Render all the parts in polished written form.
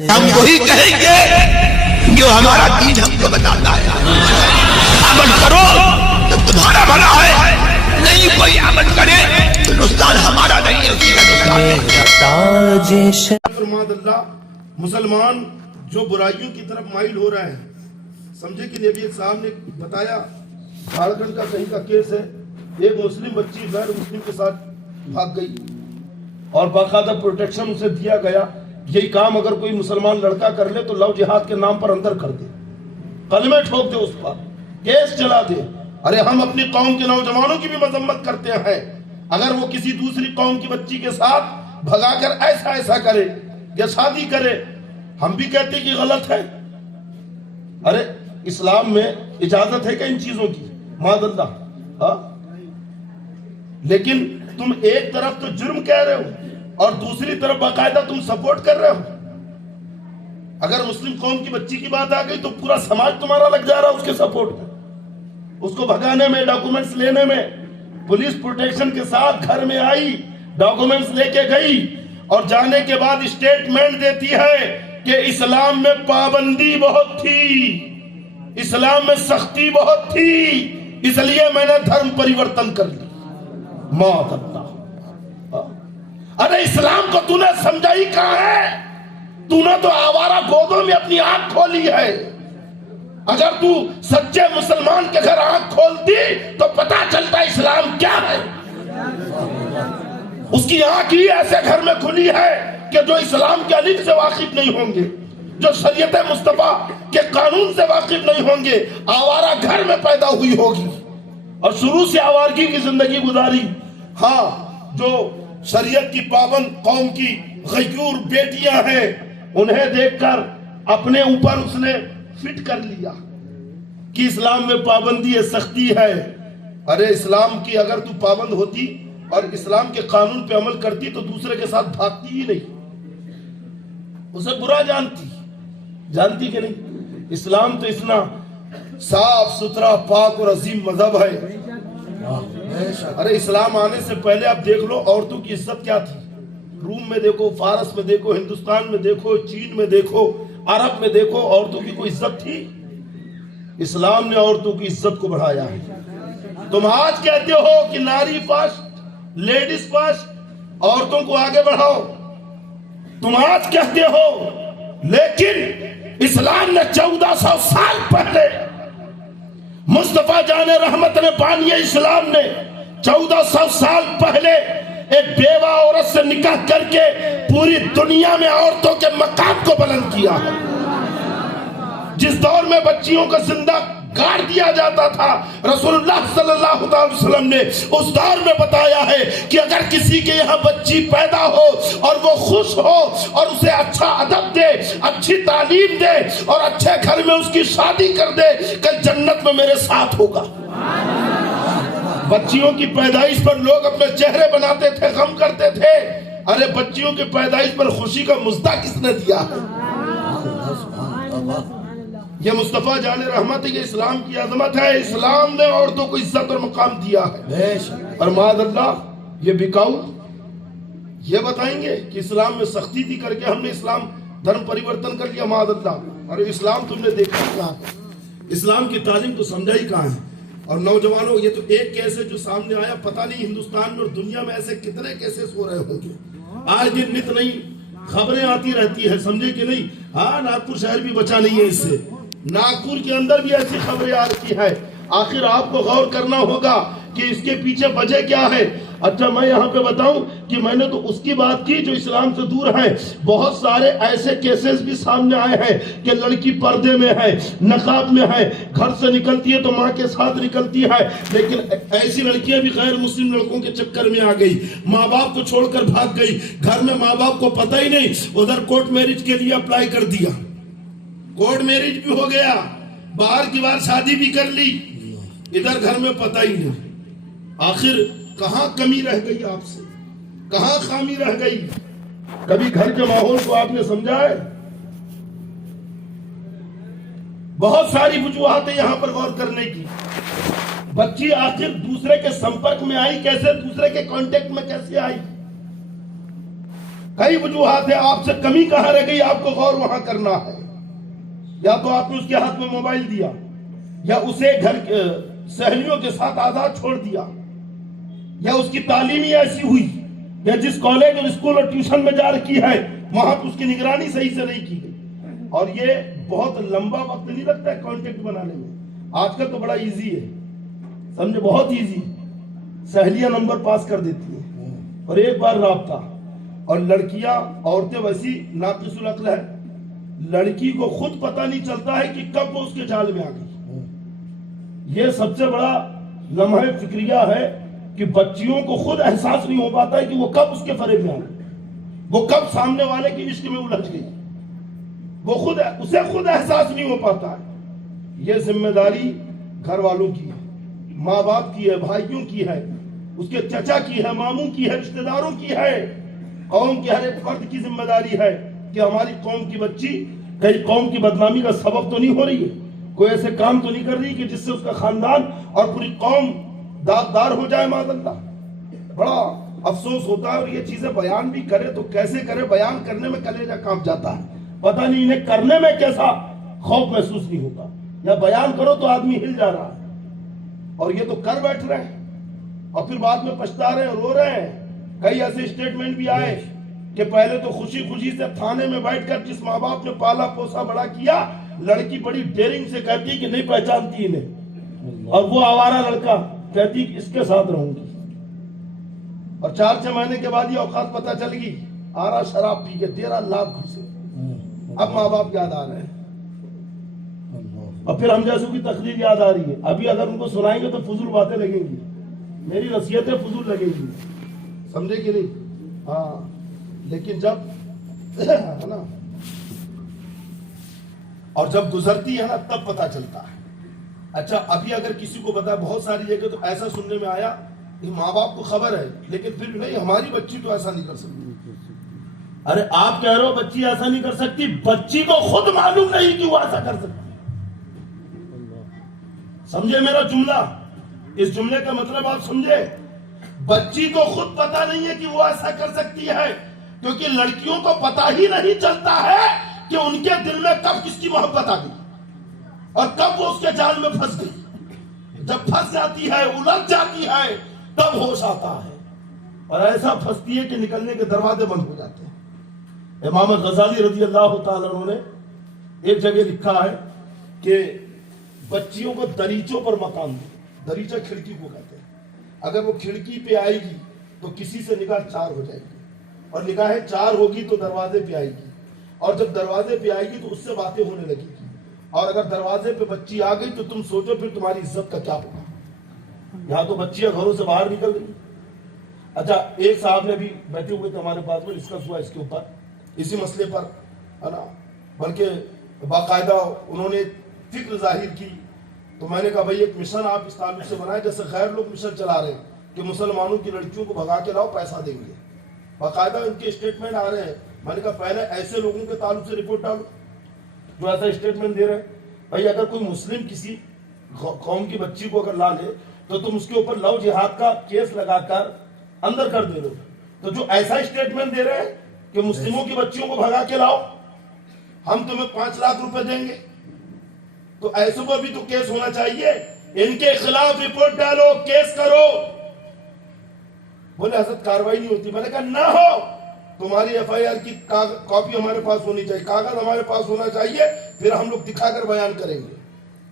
ہم وہی کہیں گے جو ہمارا دین ہم کو بتاتا ہے. عمل کرو تو تمہارا بھلا ہے, نہیں کوئی عمل کرے تو نقصان ہمارا نہیں ہے, اسی کا نقصان ہے. فرماد اللہ مسلمان جو برائیوں کی طرف مائل ہو رہا ہے, سمجھے کہ نبی صاحب نے بتایا جھارکھنڈ کا کہیں کا کیس ہے, ایک مسلم بچی غیر مسلم کے ساتھ بھاگ گئی اور باقاعدہ پروٹیکشن اسے دیا گیا, یہی کام اگر کوئی مسلمان لڑکا کر لے تو لو جہاد کے نام پر اندر کر دے, کلمے ٹھوک دے اس پر, کیس چلا دے. ارے ہم اپنی قوم کے نوجوانوں کی بھی مذمت کرتے ہیں, اگر وہ کسی دوسری قوم کی بچی کے ساتھ بھگا کر ایسا کرے یا شادی کرے, ہم بھی کہتے کہ غلط ہے. ارے اسلام میں اجازت ہے کہ ان چیزوں کی, معاذ اللہ. لیکن تم ایک طرف تو جرم کہہ رہے ہو اور دوسری طرف باقاعدہ تم سپورٹ کر رہے ہو. اگر مسلم قوم کی بچی کی بات آ گئی تو پورا سماج تمہارا لگ جا رہا اس کے سپورٹ میں, اس کو بھگانے میں, ڈاکومنٹس لینے میں. پولیس پروٹیکشن کے ساتھ گھر میں آئی, ڈاکومنٹس لے کے گئی اور جانے کے بعد اسٹیٹمنٹ دیتی ہے کہ اسلام میں پابندی بہت تھی, اسلام میں سختی بہت تھی, اس لیے میں نے دھرم پریورتن کر لی. موت اللہ. ارے اسلام کو تو نے سمجھائی کہاں ہے؟ تو نے تو آوارہ گودوں میں اپنی آنکھ کھولی ہے. اگر تو سچے مسلمان کے گھر آنکھ کھولتی تو پتا چلتا اسلام کیا ہے. اس کی آنکھ ہی ایسے گھر میں کھلی ہے کہ جو اسلام کے الف سے واقف نہیں ہوں گے, جو شریعت مصطفیٰ کے قانون سے واقف نہیں ہوں گے, آوارہ گھر میں پیدا ہوئی ہوگی اور شروع سے آوارگی کی زندگی گزاری. ہاں, جو شریعت کی پابند قوم کی غیور بیٹیاں ہیں, انہیں دیکھ کر اپنے اوپر اس نے فٹ کر لیا کہ اسلام میں پابندی ہے, سختی ہے. ارے اسلام کی اگر تو پابند ہوتی اور اسلام کے قانون پہ عمل کرتی تو دوسرے کے ساتھ بھاگتی ہی نہیں, اسے برا جانتی کہ نہیں. اسلام تو اتنا صاف ستھرا پاک اور عظیم مذہب ہے. ارے اسلام آنے سے پہلے آپ دیکھ لو عورتوں کی عزت کیا تھی. روم میں دیکھو, فارس میں دیکھو, ہندوستان میں دیکھو, چین میں دیکھو, عرب میں دیکھو, عورتوں کی کوئی عزت تھی؟ اسلام نے عورتوں کی عزت کو بڑھایا ہے. تم آج کہتے ہو کہ ناری فرسٹ, لیڈیز فرسٹ, عورتوں کو آگے بڑھاؤ, تم آج کہتے ہو, لیکن اسلام نے 1400 سال پہلے مصطفیٰ جان رحمت نے بانی اسلام نے 1400 سال پہلے ایک بیوہ عورت سے نکاح کر کے پوری دنیا میں عورتوں کے مقام کو بلند کیا ہے. جس دور میں بچیوں کو زندہ گاڑ دیا جاتا تھا, رسول اللہ صلی اللہ علیہ وسلم نے اس دور میں بتایا ہے کہ اگر کسی کے یہاں بچی پیدا ہو اور وہ خوش ہو اور اسے اچھا ادب دے, اچھی تعلیم دے اور اچھے گھر میں اس کی شادی کر دے, کل جنت میں میرے ساتھ ہوگا. بچیوں کی پیدائش پر لوگ اپنے چہرے بناتے تھے, غم کرتے تھے. ارے بچیوں کی پیدائش پر خوشی کا مزدہ کس نے دیا ہے؟ یہ مصطفیٰ جان رحمت, یہ اسلام کی عظمت ہے. اسلام نے عورتوں کو عزت اور مقام دیا ہے. اور معاذ اللہ یہ بکاؤ یہ بتائیں گے کہ اسلام میں سختی تھی کر کے ہم نے اسلام دھرم پریورتن کر لیا. معاذ اللہ. اور اسلام تم نے دیکھا کہاں ہے؟ اسلام کی تعلیم تو سمجھائی کہاں ہے؟ اور نوجوانوں, یہ تو ایک کیس ہے جو سامنے آیا, پتہ نہیں ہندوستان میں اور دنیا میں ایسے کتنے کیسز ہو رہے ہوں گے. آج دن نت نئی خبریں آتی رہتی ہے, سمجھے کہ نہیں. ہاں, ناگپور شہر بھی بچا نہیں ہے اس سے, ناگپور کے اندر بھی ایسی خبریں آ رہی ہے. آخر آپ کو غور کرنا ہوگا کہ اس کے پیچھے وجہ کیا ہے. اچھا میں یہاں پہ بتاؤں کہ میں نے تو اس کی بات کی جو اسلام سے دور ہے. بہت سارے ایسے کیسز بھی سامنے آئے ہیں کہ لڑکی پردے میں ہے, نقاب میں ہے, گھر سے نکلتی ہے تو ماں کے ساتھ نکلتی ہے, لیکن ایسی لڑکیاں بھی غیر مسلم لڑکوں کے چکر میں آ گئی, ماں باپ کو چھوڑ کر بھاگ گئی. گھر میں ماں باپ کو پتہ ہی نہیں, ادھر کورٹ میرج کے لیے اپلائی کر دیا, کورٹ میرج بھی ہو گیا, باہر کی بار شادی بھی کر لی, ادھر گھر میں پتہ ہی نہیں. آخر کہاں کمی رہ گئی آپ سے, کہاں خامی رہ گئی؟ کبھی گھر کے ماحول کو آپ نے سمجھا ہے؟ بہت ساری وجوہات ہیں یہاں پر غور کرنے کی. بچی آخر دوسرے کے سمپرک میں آئی کیسے, دوسرے کے کانٹیکٹ میں کیسے آئی؟ کئی وجوہات ہیں. آپ سے کمی کہاں رہ گئی آپ کو غور وہاں کرنا ہے. یا تو آپ نے اس کے ہاتھ میں موبائل دیا, یا اسے گھر سہیلیوں کے ساتھ آزاد چھوڑ دیا, یا اس کی تعلیم ہی ایسی ہوئی, یا جس کالج اور اسکول اور ٹیوشن میں جا رکھی ہے وہاں اس کی نگرانی صحیح سے نہیں کی گئی. اور یہ بہت لمبا وقت نہیں لگتا ہے کانٹیکٹ بنانے میں. آج کل تو بڑا ایزی ہے, سمجھے, بہت ایزی. سہیلیاں نمبر پاس کر دیتی ہیں اور ایک بار رابطہ. اور لڑکیاں, عورتیں ویسی ناقص العقل ہے, لڑکی کو خود پتہ نہیں چلتا ہے کہ کب وہ اس کے جال میں آ گئی. یہ سب سے بڑا لمحہ فکریہ ہے کہ بچیوں کو خود احساس نہیں ہو پاتا ہے کہ وہ کب اس کے فریب میں آ گئی, وہ کب سامنے والے کی عشق میں الجھ گئی. وہ اسے خود احساس نہیں ہو پاتا ہے. یہ ذمہ داری گھر والوں کی ہے, ماں باپ کی ہے, بھائیوں کی ہے, اس کے چچا کی ہے, ماموں کی ہے, رشتہ داروں کی ہے, قوم کے ہر ایک فرد کی ذمہ داری ہے کہ ہماری قوم کی بچی کئی قوم کی بدنامی کا سبب تو نہیں ہو رہی ہے, کوئی ایسے کام تو نہیں کر رہی کہ جس سے اس کا خاندان اور پوری قوم داغدار ہو جائے. معاذ اللہ. بڑا افسوس ہوتا ہے. اور یہ چیزیں بیان بھی کرے تو کیسے کرے, بیان کرنے میں کلیجہ کانپ جاتا ہے. پتہ نہیں انہیں کرنے میں کیسا خوف محسوس نہیں ہوتا, یا بیان کرو تو آدمی ہل جا رہا ہے. اور یہ تو کر بیٹھ رہے ہیں اور پھر بعد میں پچھتا رہے ہیں, رو رہے ہیں. کئی ایسے اسٹیٹمنٹ بھی آئے کہ پہلے تو خوشی خوشی سے تھانے میں بیٹھ کر جس ماں باپ نے پالا پوسا بڑا کیا, لڑکی بڑی ڈیرنگ سے کہتی کہ نہیں پہچانتی انہیں, اور وہ آوارہ لڑکا کہتی کہ اس کے ساتھ رہوں گی. اور 4-6 مہینے کے بعد یہ اوقات پتہ چل گئی, آرا شراب پی کے 13 لاکھ گھسے. اب ماں باپ یاد آ رہے ہیں, اور پھر ہم جیسوں کی تقریر یاد آ رہی ہے. ابھی اگر ان کو سنائیں گے تو فضول باتیں لگیں گی, میری نصیحتیں فضول لگیں گی, سمجھے کہ نہیں؟ ہاں, لیکن جب ہے نا, اور جب گزرتی ہے نا تب پتہ چلتا ہے. اچھا, ابھی اگر کسی کو بتا, بہت ساری جگہ تو ایسا سننے میں آیا کہ ماں باپ کو خبر ہے لیکن پھر نہیں, ہماری بچی تو ایسا نہیں کر سکتی. ارے آپ کہہ رہے ہو بچی ایسا نہیں کر سکتی, بچی کو خود معلوم نہیں کہ وہ ایسا کر سکتی. سمجھے میرا جملہ؟ اس جملے کا مطلب آپ سمجھے. بچی کو خود پتا نہیں ہے کہ وہ ایسا کر سکتی ہے, کیونکہ لڑکیوں کو پتا ہی نہیں چلتا ہے کہ ان کے دل میں کب کس کی محبت آ گئی اور کب وہ اس کے جال میں پھنس گئی. جب پھنس جاتی ہے, الجھ جاتی ہے, تب ہوش آتا ہے, اور ایسا پھنستی ہے کہ نکلنے کے دروازے بند ہو جاتے ہیں. امام غزالی رضی اللہ تعالیٰ عنہ نے ایک جگہ لکھا ہے کہ بچیوں کو دریچوں پر مقام دے. دریچہ کھڑکی کو کہتے ہیں. اگر وہ کھڑکی پہ آئے گی تو کسی سے نگاہ 4 ہو جائے گی, اور نگاہ 4 ہوگی تو دروازے پہ آئے گی, اور جب دروازے پہ آئے گی تو اس سے باتیں ہونے لگے گی, اور اگر دروازے پہ بچی آ گئی تو تم سوچو پھر تمہاری عزت کا کیا ہوگا. یہاں تو بچیاں گھروں سے باہر نکل گئی. اچھا, ایک صاحب نے بھی بیٹھے ہوئے تھے ہمارے پاس میں, ڈسکس ہوا اس کے اوپر, اسی مسئلے پر ہے نا, بلکہ باقاعدہ انہوں نے فکر ظاہر کی. تو میں نے کہا بھائی ایک مشن آپ اس تعلق سے بنائیں جیسے غیر لوگ مشن چلا رہے ہیں کہ مسلمانوں کی لڑکیوں کو بھگا کے لاؤ, پیسہ دیں گے. باقاعدہ ان کے اسٹیٹمنٹ آ رہے ہیں. میں نے کہا پہلے ایسے لوگوں کے تعلق سے رپورٹ ڈالو جو ایسا اسٹیٹمنٹ دے رہے ہیں. بھائی اگر کوئی مسلم کسی قوم کی بچی کو اگر لا لے تو تم اس کے اوپر لو جہاد کا کیس لگا کر اندر کر دے رہے. تو جو ایسا اسٹیٹمنٹ دے رہے ہیں کہ مسلموں کی بچیوں کو بھگا کے لاؤ, ہم تمہیں 5 لاکھ روپے دیں گے, تو ایسوں پر بھی تو کیس ہونا چاہیے. ان کے خلاف رپورٹ ڈالو, کیس کرو. بولے حضرت کاروائی نہیں ہوتی. میں نے کہا نہ ہو, تمہاری FIR کی کاپی ہمارے پاس ہونی چاہیے, کاغذ ہمارے پاس ہونا چاہیے, پھر ہم لوگ دکھا کر بیان کریں گے,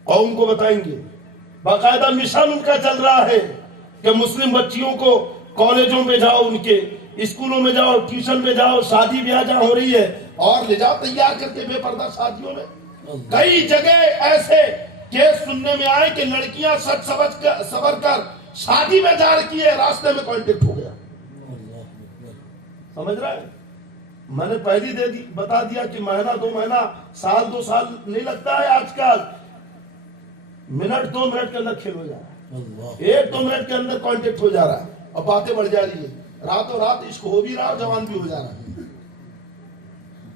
قوم کو بتائیں گے. باقاعدہ مشن ان کا چل رہا ہے کہ مسلم بچیوں کو کالجوں میں جاؤ, ان کے اسکولوں میں جاؤ, ٹیوشن میں جاؤ, شادی بیاہ جہاں ہو رہی ہے اور لے جاؤ تیار کر کے بے پردہ شادیوں میں. کئی جگہ ایسے کیس سننے میں آئے کہ لڑکیاں سچ صبر کر شادی میں جا رہی ہے, راستے میں کانٹیکٹ ہو گیا. سمجھ رہا ہے؟ میں نے پہلی بتا دیا کہ مہینہ 2 مہینہ, سال 2 سال نہیں لگتا ہے آج کل. منٹ 2 منٹ کے اندر کھیل ہو جا رہا ہے, 1-2 منٹ کے اندر کانٹیکٹ ہو جا رہا ہے, اور باتیں بڑھ جا رہی ہے. راتوں رات عشق ہو بھی رہا ہے, جوان بھی ہو جا رہا ہے.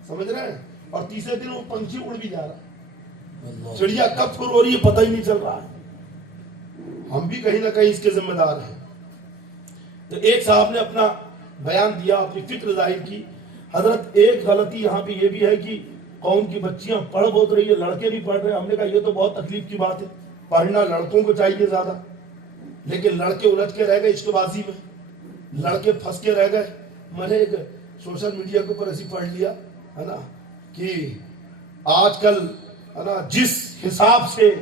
سمجھ رہے ہیں؟ اور تیسرے دن وہ پنچھی اڑ بھی جا رہا ہے, چڑیا کب پھر ہو رہی ہے پتہ ہی نہیں چل رہا ہے. ہم بھی کہیں نہ کہیں اس کے ذمہ دار ہیں. تو ایک صاحب نے اپنا بیان دیا, اپنی فکر ظاہر کی. حضرت ایک غلطی یہاں پہ یہ بھی ہے کہ قوم کی بچیاں پڑھ بہت رہی ہے، لڑکے نہیں پڑھ رہے. ہم نے کہا یہ تو بہت تکلیف کی بات ہے، پڑھنا لڑکوں کو چاہیے زیادہ، لیکن لڑکے الجھ کے رہ گئے عشق بازی میں، لڑکے پھنس کے رہ گئے. میں نے ایک سوشل میڈیا کے اوپر ایسی پڑھ لیا ہے نا کہ آج کل ہے نا جس حساب سے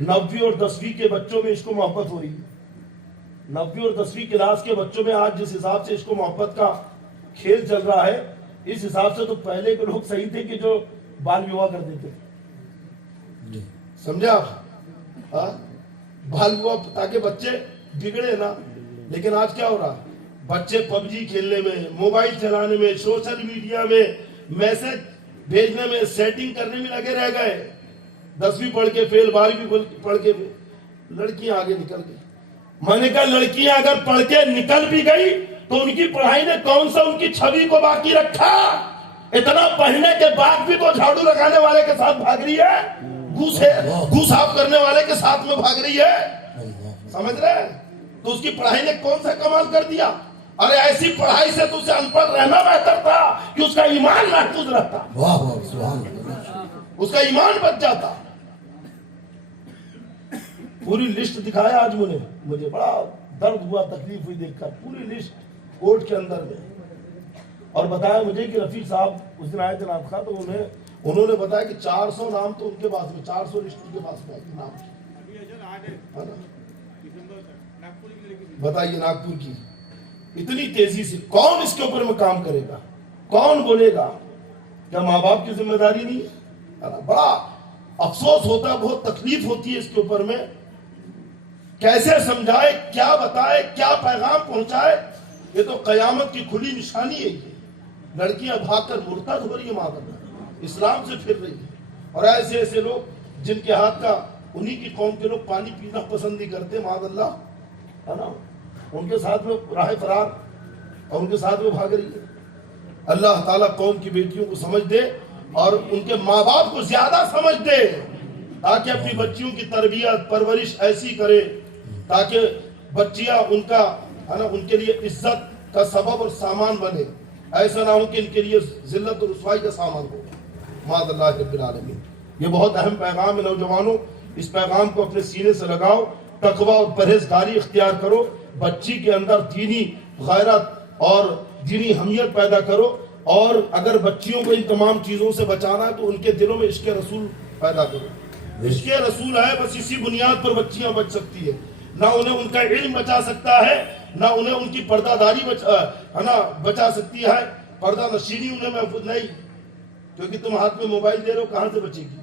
9ویں اور 10ویں کے بچوں میں عشق و محبت ہو رہی ہے، 9ویں اور 10ویں کلاس کے بچوں میں آج جس حساب سے عشق و محبت کا کھیل چل رہا ہے، اس حساب سے تو پہلے کے لوگ صحیح تھے کہ جو بال وواہ کر دیتے تھے. سمجھے آپ؟ بال وواہ تاکہ بچے بگڑے نا. لیکن آج کیا ہو رہا ہے؟ بچے پب جی کھیلنے میں، موبائل چلانے میں، سوشل میڈیا میں، میسج بھیجنے میں، سیٹنگ کرنے میں لگے رہ گئے. 10ویں پڑھ کے فیل، 12ویں پڑھ کے فیل. لڑکیاں آگے نکل گئی. میں نے کہا لڑکیاں اگر پڑھ کے نکل بھی گئی تو ان کی پڑھائی نے کون سا ان کی چھوی کو باقی رکھا؟ اتنا پڑھنے کے بعد بھی تو جھاڑو لگانے والے کے ساتھ بھاگ رہی ہے، گو صاف کرنے والے کے ساتھ میں بھاگ رہی ہے. سمجھ رہے ہیں؟ تو اس کی پڑھائی نے کون سا کمال کر دیا؟ ارے ایسی پڑھائی سے تو اسے ان پڑھ رہنا بہتر تھا کہ اس کا ایمان محفوظ رہتا، اس کا ایمان بچ جاتا. پوری لسٹ دکھایا آج مجھے بڑا درد ہوا، تکلیف ہوئی دیکھ کر. پوری لسٹ کورٹ کے اندر میں، اور بتایا مجھے کہ رفیق صاحب اس دن آئے تھے نام خواہ، تو انہوں نے بتایا کہ 400 نام تو ان کے پاس میں، 400 لسٹ ان کے پاس میں نام. بتائیے ناگپور کی اتنی تیزی سے کون اس کے اوپر میں کام کرے گا؟ کون بولے گا؟ کیا ماں باپ کی ذمہ داری نہیں ہے؟ بڑا افسوس ہوتا ہے، بہت تکلیف ہوتی ہے اس کے اوپر میں. کیسے سمجھائے، کیا بتائے، کیا پیغام پہنچائے؟ یہ تو قیامت کی کھلی نشانی ہے. یہ لڑکیاں بھاگ کر مرتد ہو رہی ہے، ماں اسلام سے پھر رہی ہے. اور ایسے ایسے لوگ جن کے ہاتھ کا، انہی کی قوم کے لوگ پانی پینا پسند نہیں کرتے، معاذ اللہ ہے نا، ان کے ساتھ میں راہ فرار اور ان کے ساتھ میں بھاگ رہی ہے. اللہ تعالیٰ قوم کی بیٹیوں کو سمجھ دے اور ان کے ماں باپ کو زیادہ سمجھ دے، تاکہ اپنی بچیوں کی تربیت پرورش ایسی کرے تاکہ بچیاں ان کا ہے نا ان کے لیے عزت کا سبب اور سامان بنے. ایسا نہ ہو کہ ان کے لیے ذلت اور رسوائی کا سامان ہو. معاذ اللہ رب العالمین. یہ بہت اہم پیغام ہے نوجوانوں، اس پیغام کو اپنے سینے سے لگاؤ. تقوی اور پرہیزگاری اختیار کرو، بچی کے اندر دینی غیرت اور دینی حمیت پیدا کرو. اور اگر بچیوں کو ان تمام چیزوں سے بچانا ہے تو ان کے دلوں میں عشق رسول پیدا کرو. عشق رسول ہے، بس اسی بنیاد پر بچیاں بچ سکتی ہے. نہ انہیں ان کا علم بچا سکتا ہے، نہ انہیں ان کی پردہ داری بچا سکتی ہے. پردہ نشینی انہیں محفوظ نہیں، کیونکہ تم ہاتھ میں موبائل دے رہے ہو، کہاں سے بچے گی؟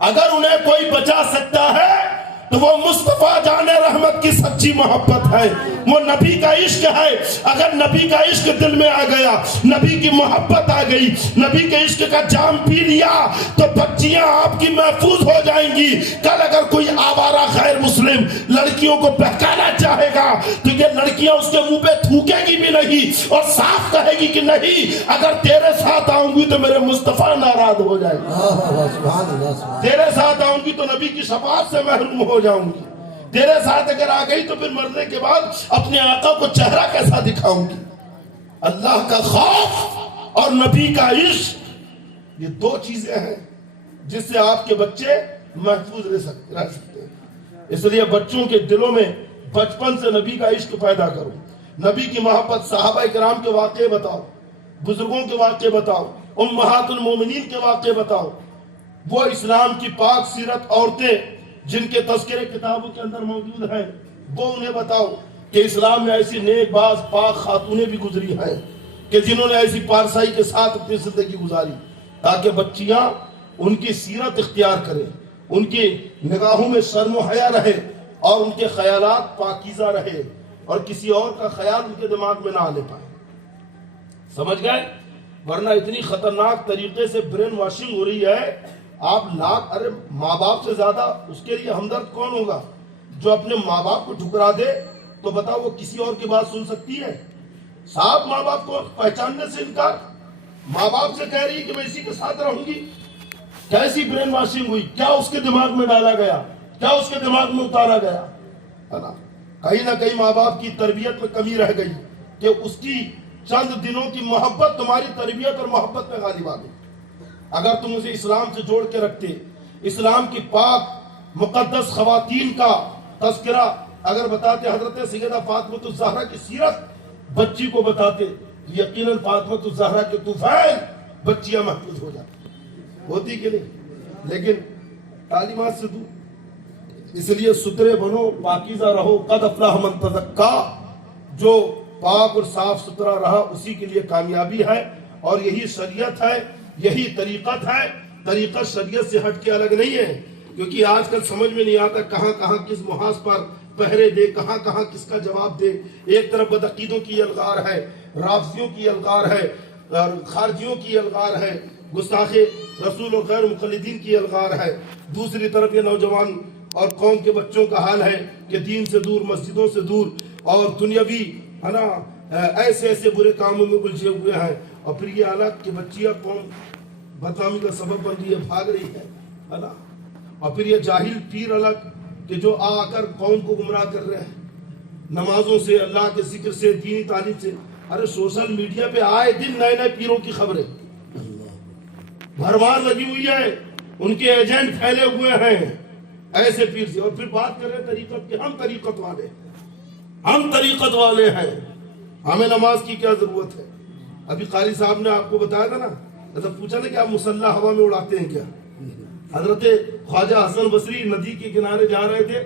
اگر انہیں کوئی بچا سکتا ہے تو وہ مصطفیٰ جان رحمت کی سچی محبت ہے، وہ نبی کا عشق ہے. اگر نبی کا عشق دل میں آ گیا، نبی کی محبت آ گئی، نبی کے عشق کا جام پی لیا تو بچیاں آپ کی محفوظ ہو جائیں گی. کل اگر کوئی آوارہ غیر مسلم لڑکیوں کو بہکانا چاہے گا تو یہ لڑکیاں اس کے منہ پہ تھوکے گی بھی نہیں اور صاف کہے گی کہ نہیں، اگر تیرے ساتھ آؤں گی تو میرے مصطفیٰ ناراض ہو جائے گا، تیرے ساتھ آؤں گی تو نبی کی شفاعت سے محروم ہو جاؤں گی، تیرے ساتھ اگر آ گئی تو پھر مرنے کے بعد اپنے آقا کو چہرہ کیسا دکھاؤں گی. اللہ کا خوف اور نبی کا عشق، یہ دو چیزیں ہیں جس سے آپ کے بچے محفوظ رہ سکتے ہیں. اس لیے بچوں کے دلوں میں بچپن سے نبی کا عشق پیدا کرو. نبی کی محبت، صحابہ کرام کے واقعے بتاؤ، بزرگوں کے واقعے بتاؤ، امہات المومنین کے واقعے بتاؤ. وہ اسلام کی پاک سیرت عورتیں جن کے تذکرے کتابوں کے اندر موجود ہیں، وہ انہیں بتاؤ کہ اسلام میں ایسی نیک باز پاک خاتونیں بھی گزری ہیں کہ جنہوں نے ایسی پارسائی کے ساتھ اپنی زندگی گزاری، تاکہ بچیاں ان کی سیرت اختیار کریں، ان کی نگاہوں میں شرم و حیا رہے اور ان کے خیالات پاکیزہ رہے اور کسی اور کا خیال ان کے دماغ میں نہ آنے پائے. سمجھ گئے؟ ورنہ اتنی خطرناک طریقے سے برین واشنگ ہو رہی ہے. آپ ارے ماں باپ سے زیادہ اس کے لیے ہمدرد کون ہوگا؟ جو اپنے ماں باپ کو ٹھکرا دے تو بتاؤ وہ کسی اور کی بات سن سکتی ہے؟ صاحب ماں باپ کو پہچاننے سے انکار. ماں باپ سے کہہ رہی ہے کہ میں اسی کے ساتھ رہوں گی. کیسی برین واشنگ ہوئی؟ کیا اس کے دماغ میں ڈالا گیا؟ کیا اس کے دماغ میں اتارا گیا ہے نا؟ کہیں نہ کہیں ماں باپ کی تربیت میں کمی رہ گئی کہ اس کی چند دنوں کی محبت تمہاری تربیت اور محبت پہ غالب آ گئی۔ اگر تم اسے اسلام سے جوڑ کے رکھتے، اسلام کی پاک مقدس خواتین کا تذکرہ اگر بتاتے، حضرت سیدہ فاطمہ الزہرا کی سیرت بچی کو بتاتے، یقیناً فاطمہ الزہرا کے طفیل بچیاں محفوظ ہو جاتی، ہوتی کہ نہیں؟ لیکن تعلیمات سے دور۔ اس لیے ستھرے بنو، پاکیزہ رہو۔ قد افلح من تزکا، جو پاک اور صاف ستھرا رہا اسی کے لیے کامیابی ہے، اور یہی شریعت ہے، یہی طریقت ہے۔ طریقت شریعت سے ہٹ کے الگ نہیں ہے، کیونکہ آج کل سمجھ میں نہیں آتا کہاں کہاں کس محاذ پر پہرے دے، کہاں کہاں کس کا جواب دے۔ ایک طرف بدعقیدوں کی الغار ہے، رافضیوں کی الغار ہے، خارجیوں کی الغار ہے، گستاخ رسول اور غیر مقلدین کی الغار ہے۔ دوسری طرف یہ نوجوان اور قوم کے بچوں کا حال ہے کہ دین سے دور، مسجدوں سے دور، اور دنیاوی ہے نا ایسے ایسے برے کاموں میں الجھے ہوئے ہیں، اور پھر یہ حالات کہ بچیاں قوم بدنامی کا سبب بن رہی ہے، بھاگ رہی ہے نا، اور پھر یہ جاہل پیر الگ کہ جو آ کر قوم کو گمراہ کر رہے ہیں نمازوں سے، اللہ کے ذکر سے، دینی تعلیم سے۔ ارے سوشل میڈیا پہ آئے دن نئے نئے پیروں کی خبریں بھرمار لگی ہوئی ہے، ان کے ایجنٹ پھیلے ہوئے ہیں ایسے پیر سے، اور پھر بات کر رہے طریقت کے۔ ہم طریقت والے، ہم طریقت والے ہیں، ہمیں نماز کی کیا ضرورت ہے؟ ابھی قاری صاحب نے آپ کو بتایا تھا نا، جب پوچھا نا کہ آپ مصلی ہوا میں اڑاتے ہیں کیا؟ حضرت خواجہ حسن بصری ندی کے کنارے جا رہے تھے،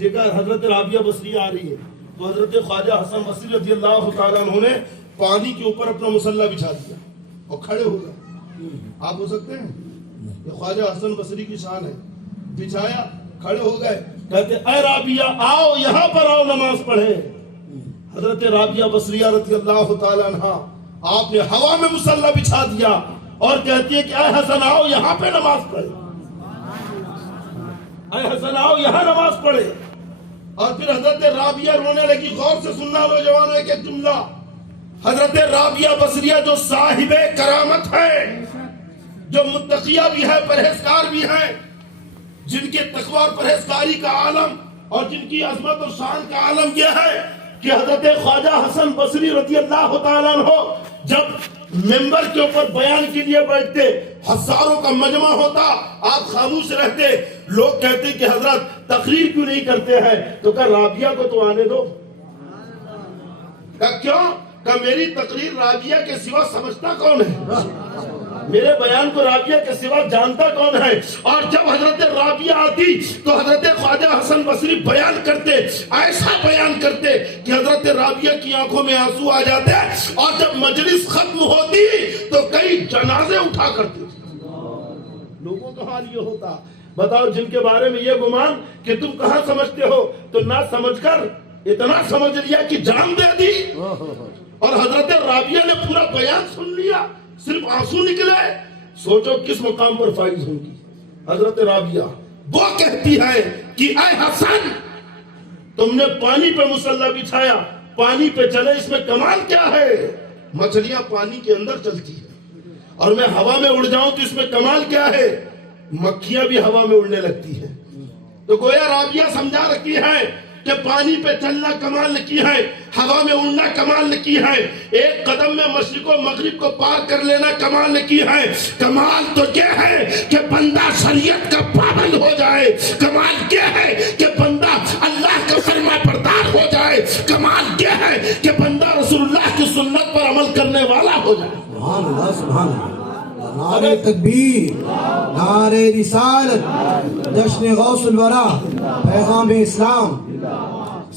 دیکھا حضرت رابعہ بصری آ رہی ہے، تو حضرت خواجہ حسن بصری رضی اللہ تعالیٰ عنہ نے پانی کے اوپر اپنا مصلی بچھا دیا اور کھڑے ہو گئے۔ آپ ہو سکتے ہیں؟ یہ خواجہ حسن بصری کی شان ہے، بچھایا، کھڑے ہو گئے، کہتے اے رابعہ آؤ، یہاں پر آؤ، نماز پڑھیں۔ حضرت رابعہ بصریہ رضی اللہ تعالیٰ عنہ آپ نے ہوا میں مصلی بچھا دیا اور کہتی ہے کہ اے حسن آؤ، یہاں پہ نماز پڑھے، اے حسن آؤ، یہاں نماز پڑھے۔ اور پھر حضرت رابعہ رونے لگی۔ غور سے سننا نوجوانوں، ایک ایک جملہ۔ حضرت رابعہ بصریہ جو صاحب کرامت ہے، جو متقیہ بھی ہے، پرہیزگار بھی ہے، جن کے تقوی اور پرہیزگاری کا عالم اور جن کی عظمت اور شان کا عالم یہ ہے کہ حضرت خواجہ حسن بصری رضی اللہ تعالیٰ عنہ جب ممبر کے اوپر بیان کے لیے بیٹھتے، ہزاروں کا مجمع ہوتا، آپ خاموش رہتے، لوگ کہتے کہ حضرت تقریر کیوں نہیں کرتے ہیں؟ تو کہا رابعہ کو تو آنے دو۔ کہا کیوں؟ کہا میری تقریر رابعہ کے سوا سمجھتا کون ہے؟ میرے بیان کو رابعہ کے سوا جانتا کون ہے؟ اور جب حضرت رابعہ آتی تو حضرت خواجہ حسن بصری بیان کرتے، ایسا بیان کرتے کہ حضرت رابعہ کی آنکھوں میں آنسو آ جاتے، اور جب مجلس ختم ہوتی تو کئی جنازے اٹھا کرتے۔ لوگوں کا حال یہ ہوتا۔ بتاؤ، جن کے بارے میں یہ گمان کہ تم کہاں سمجھتے ہو، تو نہ سمجھ کر اتنا سمجھ لیا کہ جان دے دی۔ اور حضرت رابعہ نے پورا بیان سن لیا، صرف آنسو نکلے۔ سوچو کس مقام پر فائز ہوں گی حضرت رابعہ۔ وہ کہتی ہے کہ اے حسن، تم نے پانی پہ مصلی بچھایا، پانی پہ چلے، اس میں کمال کیا ہے؟ مچھلیاں پانی کے اندر چلتی ہیں، اور میں ہوا میں اڑ جاؤں تو اس میں کمال کیا ہے؟ مکھیاں بھی ہوا میں اڑنے لگتی ہیں۔ تو گویا رابعہ سمجھا رکھی ہے کہ پانی پہ چلنا کمال کی ہے، ہوا میں اڑنا کمال کی ہے، ایک قدم میں مشرق و مغرب کو پار کر لینا کمال کی ہے۔ کمال تو یہ ہے کہ بندہ شریعت کا پابند ہو جائے، کمال یہ ہے کہ بندہ اللہ کا فرما بردار ہو جائے، کمال یہ ہے کہ بندہ رسول اللہ کی سنت پر عمل کرنے والا ہو جائے۔ سبحان اللہ، سبحان اللہ۔ نعرہ تکبیر، نعرہ رسالت، جشن غوث الورا، پیغام اسلام۔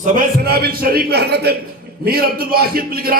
سبع سنابل شریف میں حضرت میر عبد الواحد بلگرام